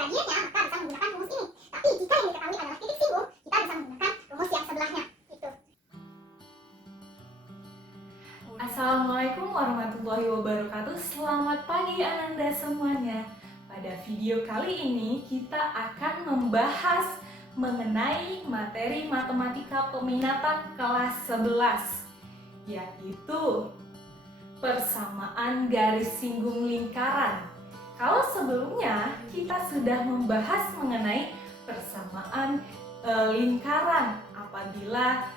gradiennya, maka bisa menggunakan rumus ini. Tapi jika yang diketahui adalah titik singgung, kita bisa menggunakan rumus yang sebelahnya. Gitu. Assalamualaikum warahmatullahi wabarakatuh. Selamat pagi Ananda semuanya. Pada video kali ini kita akan membahas mengenai materi matematika peminatan kelas 11, yaitu persamaan garis singgung lingkaran. Kalau sebelumnya kita sudah membahas mengenai persamaan lingkaran apabila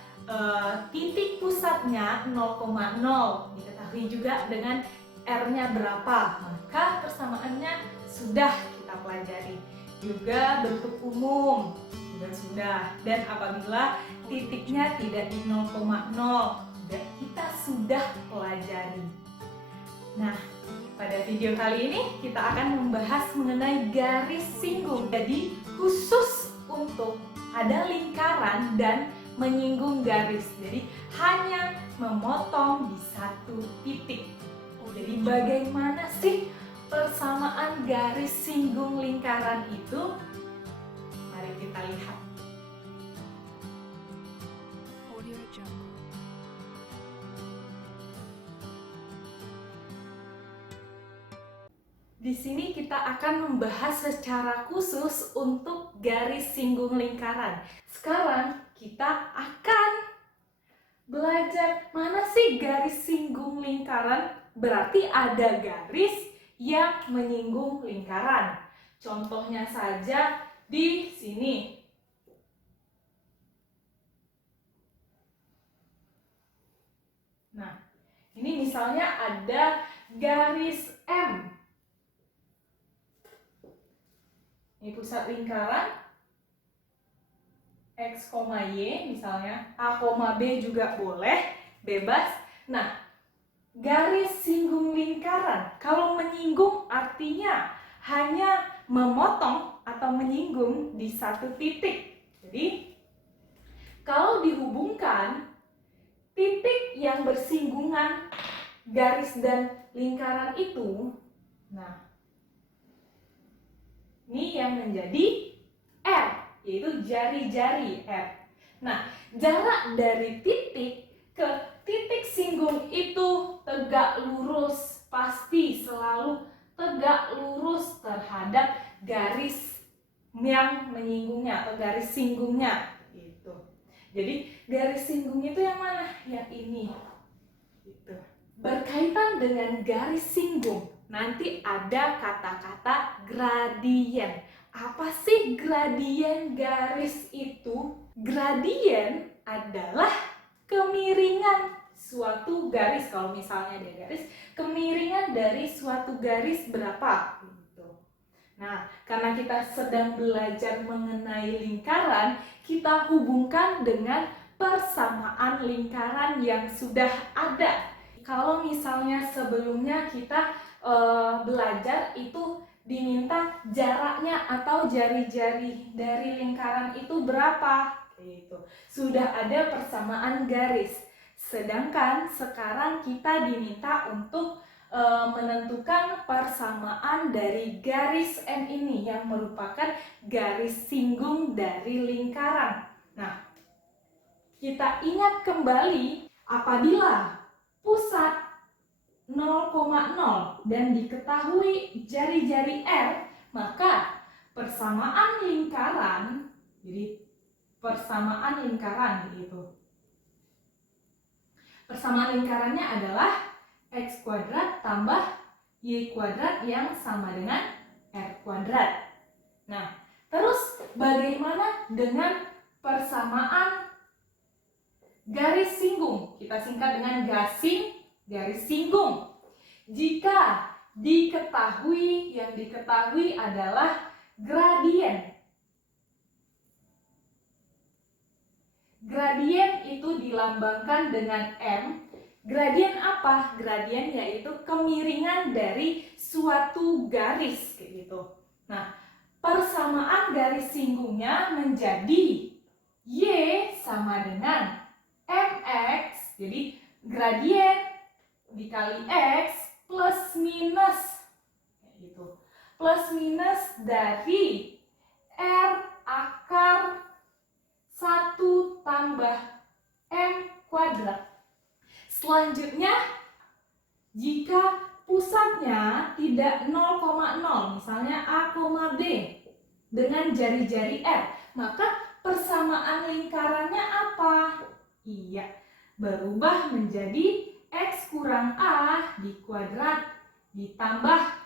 titik pusatnya 0,0, diketahui juga dengan R-nya berapa, maka persamaannya sudah kita pelajari. Juga bentuk umum juga sudah, dan apabila titiknya tidak di 0,0 juga kita sudah pelajari. Nah, pada video kali ini kita akan membahas mengenai garis singgung. Jadi khusus untuk ada lingkaran dan menyinggung garis, jadi hanya memotong di satu titik. Jadi bagaimana sih persamaan garis singgung lingkaran itu? Mari kita lihat. Di sini kita akan membahas secara khusus untuk garis singgung lingkaran. Sekarang kita akan belajar mana sih garis singgung lingkaran. Berarti ada garis yang menyinggung lingkaran. Contohnya saja di sini. Nah, ini misalnya ada garis M. Ini pusat lingkaran X, Y misalnya, A, B juga boleh, bebas. Nah, garis singgung lingkaran, kalau menyinggung artinya hanya memotong atau menyinggung di satu titik. Jadi, kalau dihubungkan titik yang bersinggungan garis dan lingkaran itu, nah, ini yang menjadi R, yaitu jari-jari R. Nah, jarak dari titik ke titik singgung itu tegak lurus, pasti selalu tegak lurus terhadap garis yang menyinggungnya atau garis singgungnya. Gitu. Jadi garis singgung itu yang mana? Yang ini. Gitu. Berkaitan dengan garis singgung, nanti ada kata-kata gradien. Apa sih gradien garis itu? Gradien adalah kemiringan suatu garis. Kalau misalnya dia garis, kemiringan dari suatu garis berapa? Gitu. Nah, karena kita sedang belajar mengenai lingkaran, kita hubungkan dengan persamaan lingkaran yang sudah ada. Kalau misalnya sebelumnya kita belajar itu diminta jaraknya atau jari-jari dari lingkaran itu berapa, gitu. Sudah ada persamaan garis. Sedangkan sekarang kita diminta untuk menentukan persamaan dari garis M ini yang merupakan garis singgung dari lingkaran. Nah, kita ingat kembali apabila pusat 0,0 dan diketahui jari-jari R, maka persamaan lingkaran, jadi persamaan lingkaran gitu. Persamaan lingkarannya adalah X kuadrat tambah Y kuadrat yang sama dengan R kuadrat. Nah, terus bagaimana dengan persamaan garis singgung? Kita singkat dengan gasing garis singgung. Jika diketahui, yang diketahui adalah gradien. Gradien itu dilambangkan dengan M. Gradien apa? Gradien yaitu kemiringan dari suatu garis, kayak gitu. Nah, persamaan garis singgungnya menjadi Y sama dengan MX. Jadi gradien dikali X plus minus, kayak gitu. plus minus dari R akar 1 tambah M kuadrat. Selanjutnya, jika pusatnya tidak 0,0, misalnya A, B dengan jari-jari R, maka persamaan lingkarannya apa? Iya, berubah menjadi X kurang A dikuadrat ditambah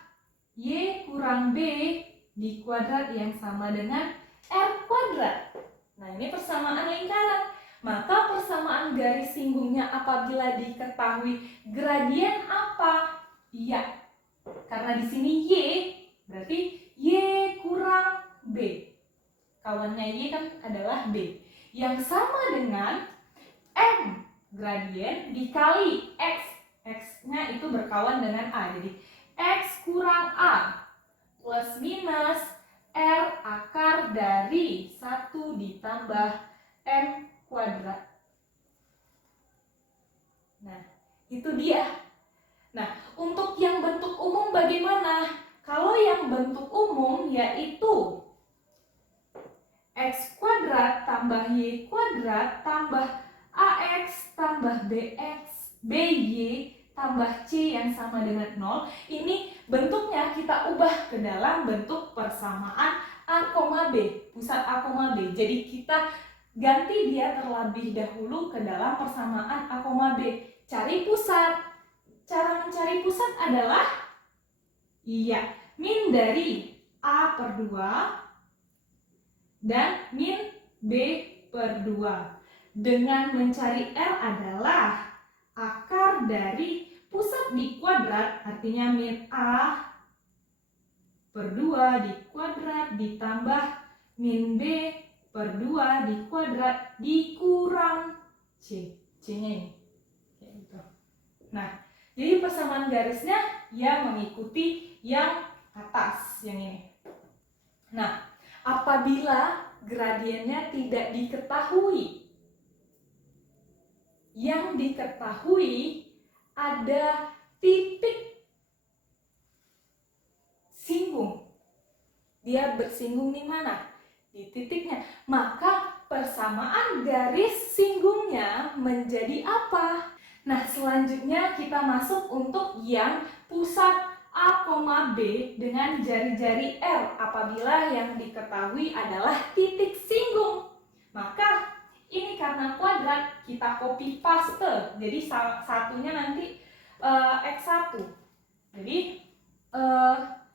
Y kurang B dikuadrat yang sama dengan R kuadrat. Nah, ini persamaan lingkaran. Maka persamaan garis singgungnya apabila diketahui gradien apa? Iya, karena di sini Y, berarti Y kurang B. Kawannya Y kan adalah B. Yang sama dengan M gradien dikali X. X-nya itu berkawan dengan A. Jadi X kurang A plus minus R akar dari 1 ditambah M kuadrat. Nah, itu dia. Nah, untuk yang bentuk umum bagaimana? Kalau yang bentuk umum yaitu X kuadrat tambah Y kuadrat tambah AX tambah BX BY tambah C yang sama dengan 0. Ini bentuknya kita ubah ke dalam bentuk persamaan A, B, pusat A, B. Jadi kita ganti dia terlebih dahulu ke dalam persamaan A, B. Cari pusat. Cara mencari pusat adalah min dari A per 2 dan min B per 2. Dengan mencari R adalah akar dari pusat dikuadrat, artinya min A per 2 dikuadrat ditambah min B per 2 dikuadrat dikurang C. C-nya ini. Kayak gitu. Nah, jadi persamaan garisnya ya mengikuti yang atas, yang ini. Nah, apabila gradiennya tidak diketahui, yang diketahui ada titik singgung. Dia bersinggung di mana? Di titiknya. Maka persamaan garis singgungnya menjadi apa? Nah, selanjutnya kita masuk untuk yang pusat A, B dengan jari-jari R apabila yang diketahui adalah titik singgung. Maka ini karena kuadrat kita copy paste. Jadi satunya nanti X1. Jadi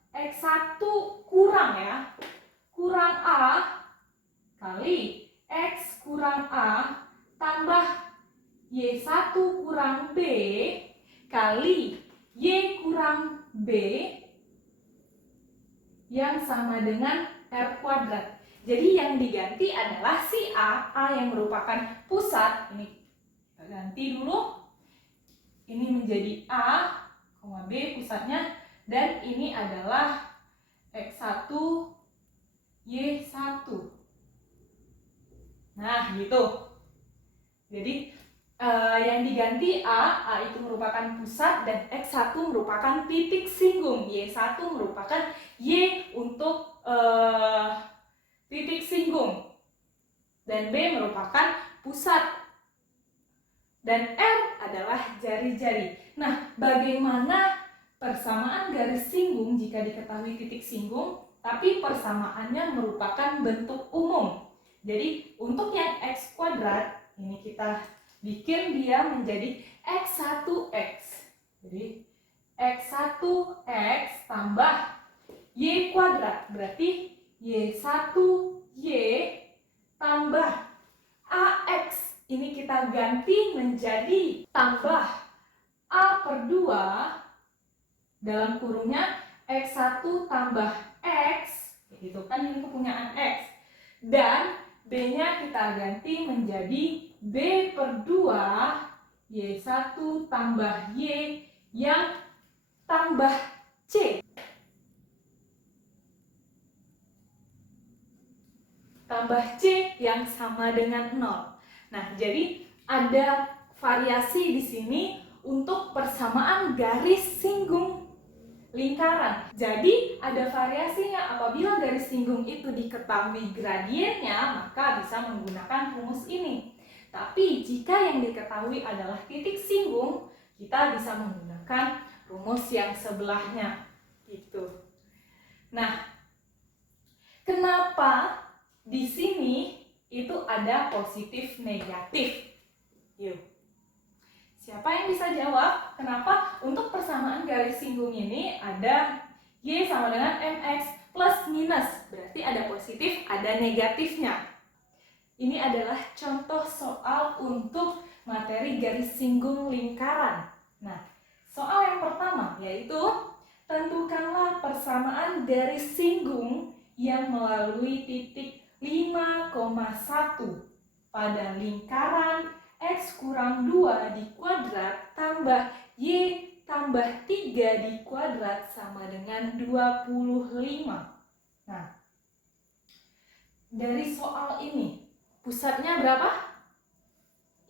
X1 kurang ya. Kurang A kali X kurang A tambah Y1 kurang B kali Y kurang B yang sama dengan R kuadrat. Jadi yang diganti adalah si A yang merupakan pusat. Ini kita ganti dulu. Ini menjadi A, B pusatnya. Dan ini adalah X1, Y1. Nah, gitu. Jadi yang diganti A itu merupakan pusat dan X1 merupakan titik singgung, Y1 merupakan Y untuk titik singgung dan B merupakan pusat dan R adalah jari-jari. Nah, bagaimana persamaan garis singgung jika diketahui titik singgung tapi persamaannya merupakan bentuk umum? Jadi untuk yang X kuadrat ini kita bikin dia menjadi X1X. Jadi X1X tambah Y kuadrat berarti Y1Y tambah AX. Ini kita ganti menjadi tambah A per 2 dalam kurungnya X1 tambah X. Itu kan ini kepunyaan X. Dan B-nya kita ganti menjadi B per 2 Y1 tambah Y yang tambah C. Tambah C yang sama dengan 0. Nah, jadi ada variasi di sini untuk persamaan garis singgung. lingkaran. Jadi ada variasinya. Apabila garis singgung itu diketahui gradiennya, maka bisa menggunakan rumus ini. Tapi jika yang diketahui adalah titik singgung, kita bisa menggunakan rumus yang sebelahnya. Gitu. Nah, kenapa di sini itu ada positif negatif? Yuk. Siapa yang bisa jawab? Kenapa untuk persamaan garis singgung ini ada Y sama dengan MX plus minus? Berarti ada positif, ada negatifnya. Ini adalah contoh soal untuk materi garis singgung lingkaran. Nah, soal yang pertama yaitu tentukanlah persamaan garis singgung yang melalui titik 5,1 pada lingkaran X kurang 2 dikuadrat tambah Y tambah 3 dikuadrat sama dengan 25. Nah, dari soal ini, pusatnya berapa?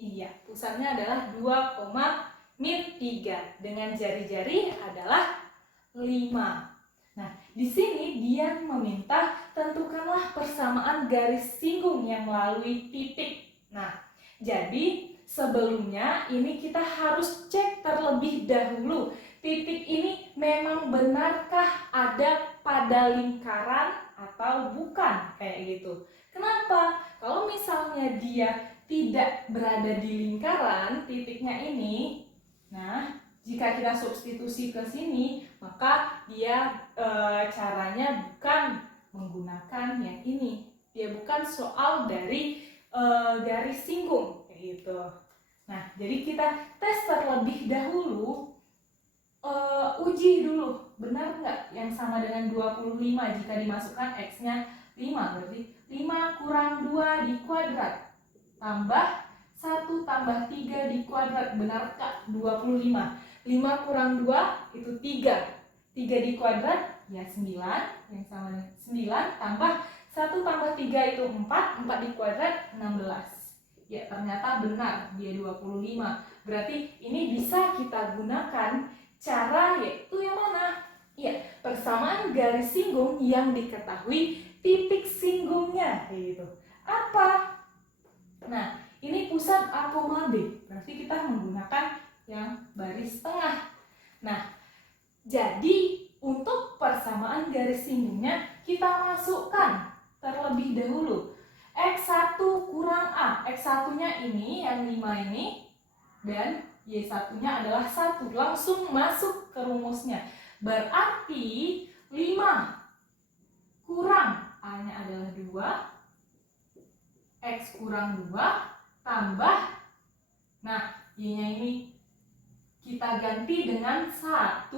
Iya, pusatnya adalah 2,-3 dengan jari-jari adalah 5. Nah, di sini dia meminta tentukanlah persamaan garis singgung yang melalui titik. Nah, jadi sebelumnya ini kita harus cek terlebih dahulu titik ini memang benarkah ada pada lingkaran atau bukan, kayak gitu. Kenapa? Kalau misalnya dia tidak berada di lingkaran titiknya ini, nah jika kita substitusi ke sini, maka dia caranya bukan menggunakan yang ini. Dia bukan soal dari garis singgung kayak gitu. Nah, jadi kita tes terlebih dahulu, uji dulu benar nggak yang sama dengan 25 jika dimasukkan X-nya 5, berarti 5 kurang 2 dikuadrat tambah 1 tambah 3 dikuadrat, benarkah 25? 5 kurang 2 itu 3. 3 dikuadrat ya 9, yang sama dengan 9 tambah 1 tambah 3 itu 4, 4 dikuadrat 16. Ya, ternyata benar dia 25. Berarti ini bisa kita gunakan cara yaitu yang mana? Ya, persamaan garis singgung yang diketahui titik singgungnya gitu. Apa? Nah, ini pusat A, B. Berarti kita menggunakan yang baris tengah. Nah, jadi untuk persamaan garis singgungnya kita masukkan terlebih dahulu X1 kurang A. X1-nya ini, yang 5 ini, dan Y1-nya adalah 1. Langsung masuk ke rumusnya. Berarti 5 kurang A-nya adalah 2, X kurang 2, tambah, nah Y-nya ini kita ganti dengan 1,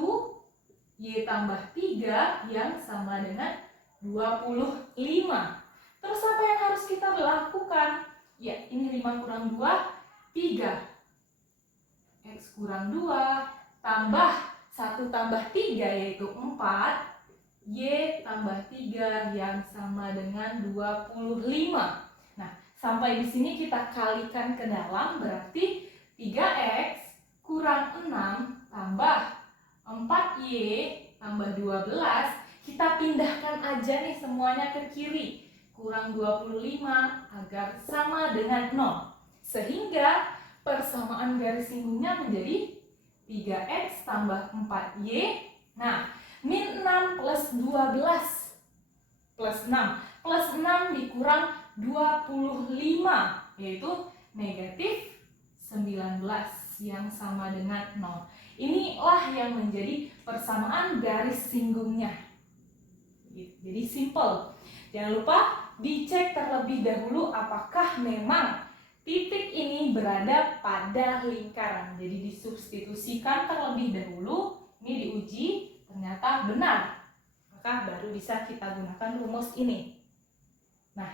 Y tambah 3 yang sama dengan 25. Terus apa yang harus kita lakukan? Ya, ini 5 kurang 2, 3. X kurang 2 tambah 1 tambah 3 yaitu 4. Y tambah 3 yang sama dengan 25. Nah, sampai di sini kita kalikan ke dalam, berarti 3X kurang 6 tambah 4Y tambah 12. Kita pindahkan aja nih semuanya ke kiri. Kurang 25 agar sama dengan 0. Sehingga persamaan garis singgungnya menjadi 3X tambah 4Y. Nah, min 6 plus 12 plus 6. Plus 6 dikurang 25, yaitu negatif 19 yang sama dengan 0. Inilah yang menjadi persamaan garis singgungnya. Jadi simple. Jangan lupa dicek terlebih dahulu apakah memang titik ini berada pada lingkaran. Jadi disubstitusikan terlebih dahulu, ini diuji, ternyata benar. Maka baru bisa kita gunakan rumus ini. Nah,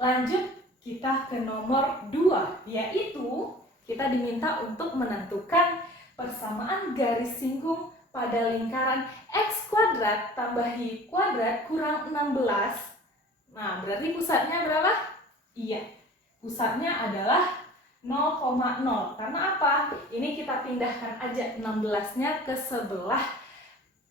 lanjut kita ke nomor 2, yaitu kita diminta untuk menentukan persamaan garis singgung pada lingkaran X kuadrat tambah Y kuadrat kurang 16. Nah, berarti pusatnya berapa? Iya, pusatnya adalah 0,0. Karena apa? Ini kita pindahkan aja 16-nya ke sebelah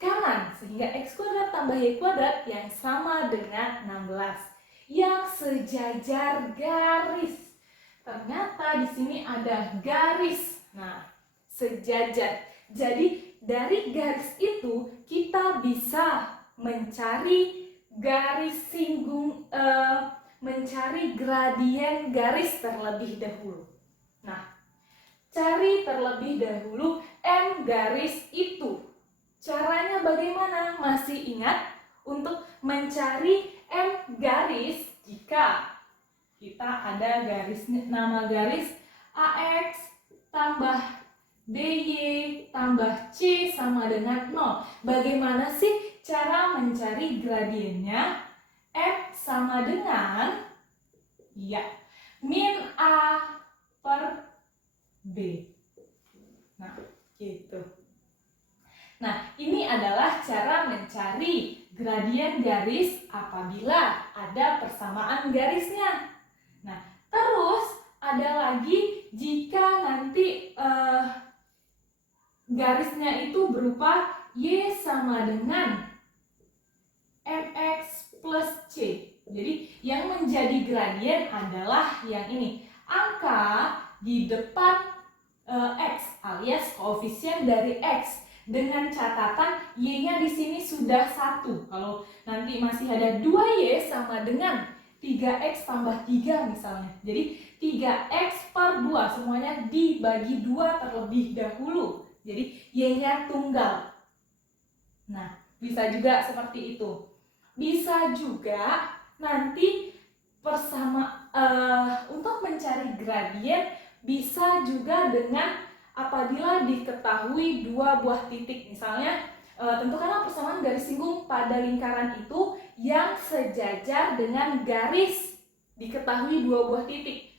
kanan, sehingga X kuadrat tambah Y kuadrat yang sama dengan 16 yang sejajar garis. Ternyata di sini ada garis. Nah, sejajar. Jadi dari garis itu kita bisa mencari garis singgung, mencari gradien garis terlebih dahulu. Nah, cari terlebih dahulu M garis itu. Caranya bagaimana? Masih ingat? Untuk mencari M garis, jika kita ada garis, nama garis AX tambah BY tambah C sama dengan 0. Bagaimana sih cara mencari gradiennya? M sama dengan min A per B. Nah, gitu. Nah, ini adalah cara mencari gradien garis apabila ada persamaan garisnya. Nah, terus ada lagi jika nanti garisnya itu berupa Y sama dengan MX plus C. Jadi, yang menjadi gradien adalah yang ini. Angka di depan X alias koefisien dari X. Dengan catatan Y-nya di sini sudah 1. Kalau nanti masih ada 2Y sama dengan 3X tambah 3 misalnya. Jadi 3X per 2 semuanya dibagi 2 terlebih dahulu. Jadi Y-nya tunggal. Nah, bisa juga seperti itu. Bisa juga nanti untuk mencari gradien bisa juga dengan apabila diketahui dua buah titik. Misalnya, tentukanlah persamaan garis singgung pada lingkaran itu yang sejajar dengan garis diketahui dua buah titik.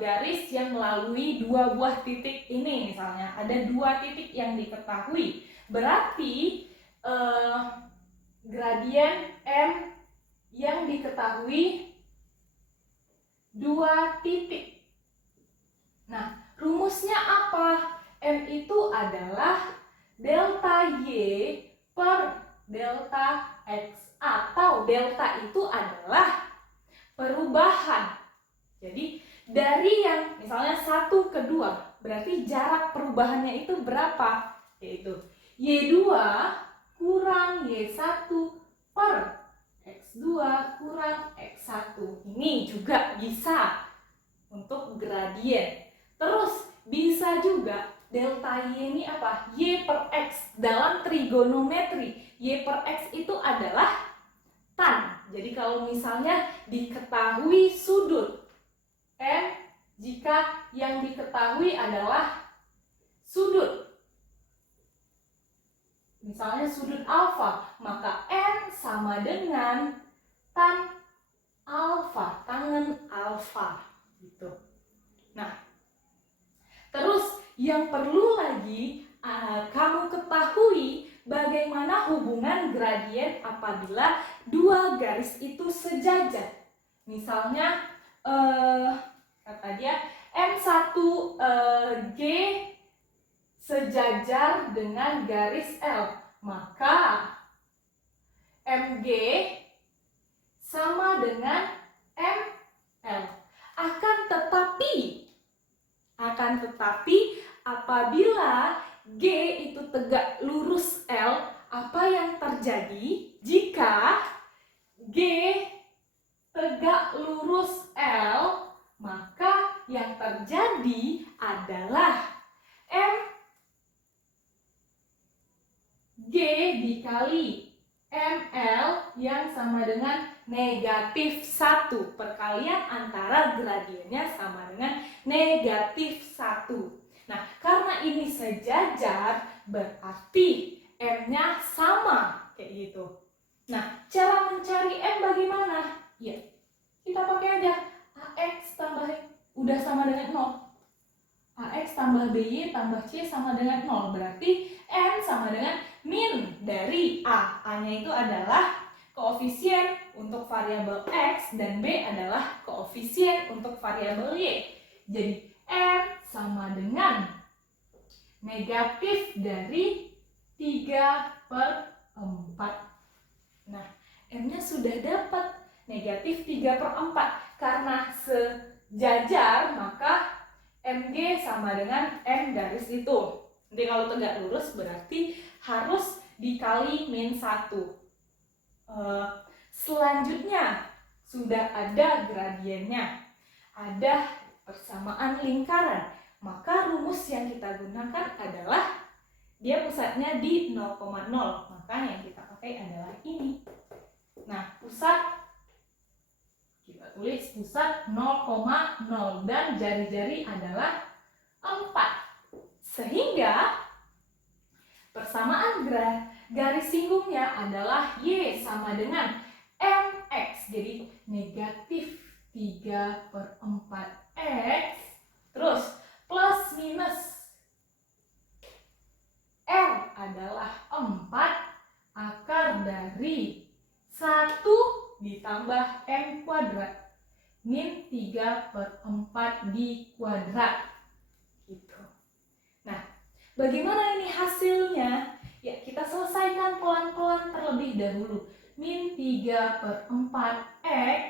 Garis yang melalui dua buah titik ini, misalnya ada 2 titik yang diketahui, berarti gradien M yang diketahui 2 titik. Nah, rumusnya apa? M itu adalah delta Y per delta X, atau delta itu adalah perubahan. Jadi dari yang misalnya 1 ke 2, berarti jarak perubahannya itu berapa? Yaitu Y2 kurang Y1 per X2 kurang X1. Ini juga bisa untuk gradien. Terus bisa juga delta Y ini apa? Y per X. Dalam trigonometri, Y per X itu adalah tan. Jadi kalau misalnya diketahui sudut M, jika yang diketahui adalah sudut, misalnya sudut alfa, maka N sama dengan tan alfa, tangen alfa gitu. Nah, terus yang perlu lagi kamu ketahui bagaimana hubungan gradien apabila dua garis itu sejajar. Misalnya kata dia M1G sejajar dengan garis L, maka MG sama dengan ML. Akan tetapi apabila G itu tegak lurus L, apa yang terjadi jika G tegak lurus L? Maka yang terjadi adalah MG dikali ML yang sama dengan negatif 1. Perkalian antara gradiennya sama dengan negatif 1. Nah, karena ini sejajar, berarti M-nya sama, kayak gitu. Nah, cara mencari M bagaimana? Ya, kita pakai aja AX tambah, udah sama dengan 0. AX tambah BY tambah C sama dengan 0. Berarti M sama dengan min dari A. A-nya itu adalah koefisien untuk variabel X dan B adalah koefisien untuk variabel Y. Jadi M sama dengan negatif dari 3/4. 3/4. Nah, M-nya sudah dapat, negatif 3/4. Karena sejajar, maka MG sama dengan M garis itu. Nanti kalau tegak lurus berarti harus dikali min 1. Selanjutnya, sudah ada gradiennya, ada persamaan lingkaran. Maka rumus yang kita gunakan adalah dia pusatnya di 0,0. Maka yang kita pakai adalah ini. Nah, pusat kita tulis pusat 0,0 dan jari-jari adalah 4. Sehingga persamaan garis singgungnya adalah Y sama dengan MX. Jadi negatif 3/4X terus plus minus R adalah 4 akar dari 1 ditambah M kuadrat min 3/4 di kuadrat gitu. Nah, bagaimana ini hasilnya? Ya, kita selesaikan pelan-pelan terlebih dahulu. Min 3/4X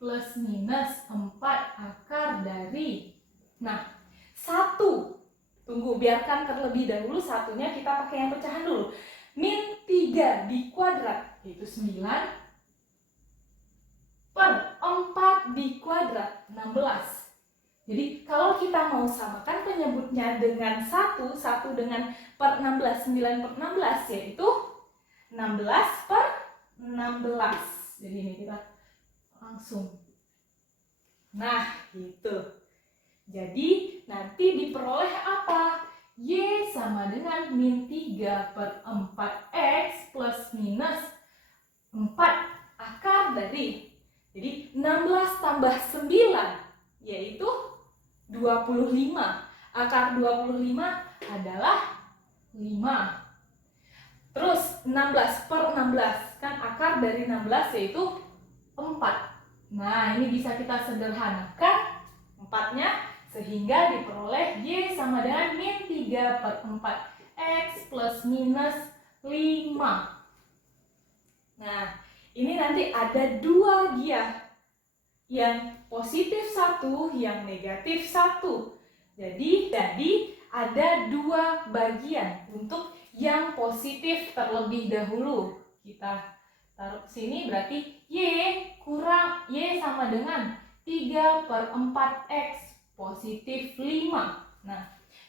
plus minus 4 akar dari, nah, 1. Tunggu, biarkan terlebih dahulu satunya kita pakai yang pecahan dulu. Min 3 di kuadrat, yaitu 9/4 di kuadrat, 16. Jadi kalau kita mau samakan penyebutnya dengan 1 dengan per 16, 9/16, yaitu 16/16. Jadi ini kita langsung. Nah, gitu. Jadi nanti diperoleh apa? Y sama dengan min 3/4X plus minus 4 akar dari. Jadi 16 tambah 9 yaitu 25. Akar 25 adalah 5. Terus 16/16, kan akar dari 16 yaitu 4. Nah, ini bisa kita sederhanakan 4-nya sehingga diperoleh Y sama dengan min 3/4X plus minus 5. Nah, ini nanti ada 2 dia, yang positif 1, yang negatif 1. Jadi ada 2 bagian. Untuk yang positif terlebih dahulu kita taruh sini, berarti Y sama dengan 3/4X positif 5. Nah,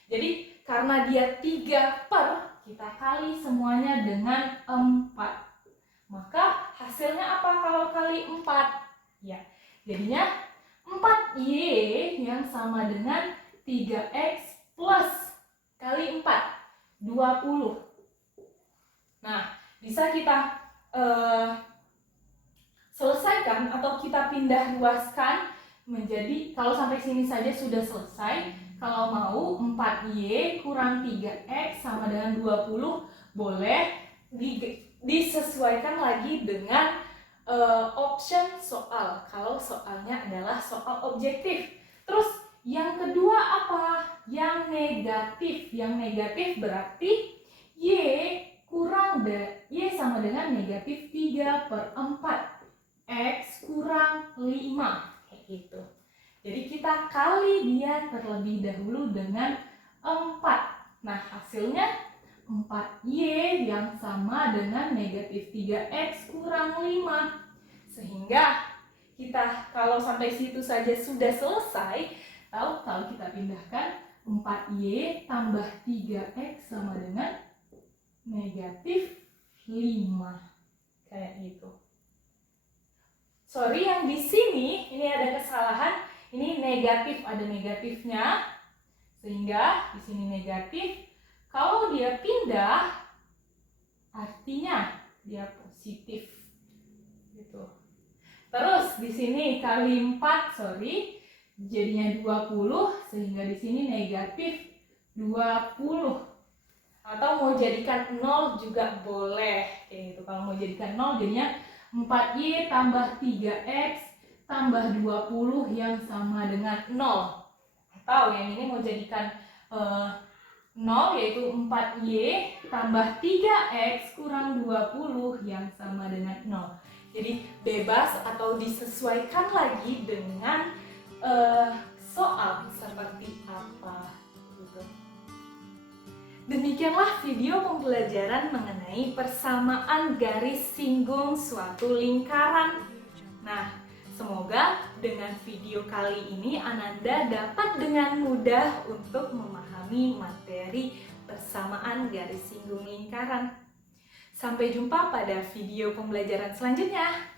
jadi karena dia 3 kita kali semuanya dengan 4. Maka hasilnya apa kalau kali 4? Ya, jadinya 4Y yang sama dengan 3X plus kali 4, 20. Nah, bisa kita selesaikan atau kita pindah ruaskan menjadi, kalau sampai sini saja sudah selesai. Kalau mau 4Y kurang 3X sama dengan 20, boleh disesuaikan lagi dengan option soal, kalau soalnya adalah soal objektif. Terus yang kedua apa? Yang negatif. Yang negatif berarti Y sama dengan negatif 3/4 X kurang 5, kayak gitu. Jadi kita kali dia terlebih dahulu dengan 4. Nah, hasilnya 4Y yang sama dengan negatif 3X kurang 5. Sehingga kita kalau sampai situ saja sudah selesai, tahu kalau kita pindahkan 4Y tambah 3X sama dengan negatif 5. Kayak gitu. Sorry, yang di sini ini ada kesalahan. Ini negatif, ada negatifnya. Sehingga di sini negatif. Kalau dia pindah, artinya dia positif. Gitu. Terus di sini kali 4, jadinya 20, sehingga di sini negatif 20. Atau mau jadikan 0 juga boleh. Kayak gitu. Kalau mau jadikan 0 jadinya 4Y tambah 3X tambah 20 yang sama dengan 0. Atau yang ini mau jadikan 0 0 yaitu 4Y tambah 3X kurang 20 yang sama dengan 0. Jadi bebas atau disesuaikan lagi dengan soal seperti apa gitu. Demikianlah video pembelajaran mengenai persamaan garis singgung suatu lingkaran. Nah, semoga dengan video kali ini Ananda dapat dengan mudah untuk memahami materi persamaan garis singgung lingkaran. Sampai jumpa pada video pembelajaran selanjutnya.